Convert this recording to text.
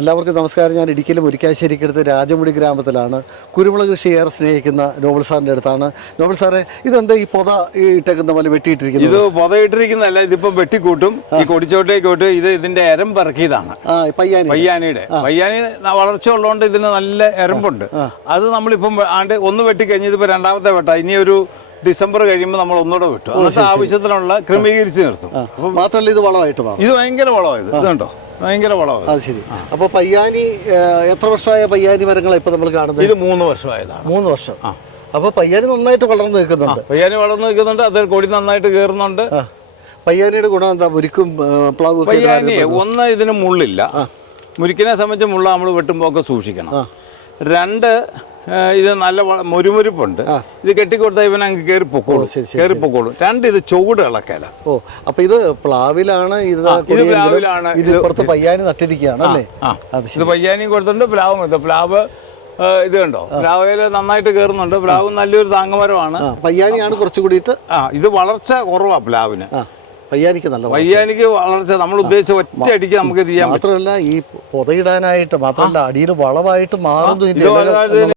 എല്ലാവർക്കും നമസ്കാരം. ഞാൻ ഇടുക്കിയിലെ മുരിക്കാശ്ശേരിക്കടുത്ത് രാജമുടി ഗ്രാമത്തിലാണ്. കുരുമുളക് കൃഷി ഏറെ സ്നേഹിക്കുന്ന നോബൽ സാറിന്റെ അടുത്താണ്. നോബൽ സാറേ ഇതെന്താ ഈ പൊത ഈ ഇട്ടേക്കുന്ന പോലെ വെട്ടിയിട്ടിരിക്കുന്നത്? ഇത് പൊതയിട്ടിരിക്കുന്നതല്ല ഇതിപ്പോ വെട്ടിക്കൂട്ടും. ഈ കൊടിച്ചോട്ടേക്കോട്ട് ഇത് ഇതിന്റെ എരമ്പ് ഇറക്കിയതാണ്. പയ്യാനി പയ്യാനിയുടെ. പയ്യാനി വളർച്ച ഉള്ളതുകൊണ്ട് ഇതിന് നല്ല എരമ്പുണ്ട്. അത് നമ്മളിപ്പം ആണ്ട് ഒന്ന് വെട്ടിക്കഴിഞ്ഞ് ഇതിപ്പോ രണ്ടാമത്തെ വെട്ട. ഇനി ഒരു ഡിസംബർ കഴിയുമ്പോൾ നമ്മൾ ഒന്നുകൂടെ വിട്ടു. എന്നിട്ട് ആവശ്യത്തിനുള്ള ക്രമീകരിച്ച് നിർത്തും. അപ്പം മാത്രമല്ല ഇത് വളമായിട്ട് മാറും. ഇത് ഭയങ്കര വളമാണ് ഇത്. ഇതുണ്ടോ? ഭയങ്കര വളമാണ് അത് ശരി. അപ്പോൾ പയ്യാനി എത്ര വർഷമായ പയ്യാനി മരങ്ങളാണ് ഇപ്പോൾ നമ്മൾ കാണുന്നത്? ഇത് മൂന്ന് വർഷമായതാണ്. മൂന്ന് വർഷം. ആ. അപ്പോൾ പയ്യാനി നന്നായിട്ട് വളർന്നു നിൽക്കുന്നുണ്ട്. പയ്യാനി വളർന്നു നിൽക്കുന്നുണ്ട്. അത് കൊടി നന്നായിട്ട് കയറുന്നുണ്ട്. പയ്യാനിയുടെ ഗുണം എന്താ? മുരിക്കും പ്ലാവ് പയ്യാനി ഒന്ന് ഇതിന് മുള്ളില്ല. മുരിക്കിനെ സംബന്ധിച്ച് മുള്ള നമ്മൾ വെട്ടുമ്പോൾ ഒക്കെ സൂക്ഷിക്കണം. രണ്ട് ഇത് നല്ല മുരുമുരിപ്പുണ്ട്. ഇത് കെട്ടിക്കൊടുത്താൽ ഇവൻ അങ്ങ് കയറി പൊക്കോളൂ. രണ്ട് ഇത് ചുവട് ഇളക്കല. ഓ അപ്പൊ ഇത് പ്ലാവിലാണ് ഇത് പ്ലാവിലാണ്. ഇത് പുറത്ത് പയ്യാനി നട്ടിരിക്കുകയാണ് അല്ലേ? ഇത് പയ്യാനി കൊടുത്തിട്ടുണ്ട് പ്ലാവും കൊടുത്തു പ്ലാവ് ഇത് കണ്ടോ? പ്ലാവയിൽ നന്നായിട്ട് കയറുന്നുണ്ട് പ്ലാവ് നല്ലൊരു താങ്ങമരമാണ്. പയ്യാനിയാണ് കുറച്ചു കൂടിയിട്ട്? ആ ഇത് വളർച്ച കുറവാ പ്ലാവിന്. പയ്യാനിക്ക് നല്ല. പയ്യാനിക്ക് വളർച്ച നമ്മൾ ഉദ്ദേശിച്ച ഒറ്റ അടിക്ക് നമുക്ക് ചെയ്യാം മാത്രമല്ല ഈ പൊതയിടാനായിട്ട് മാത്രമല്ല അടിയിൽ വളമായിട്ട് മാറുന്നു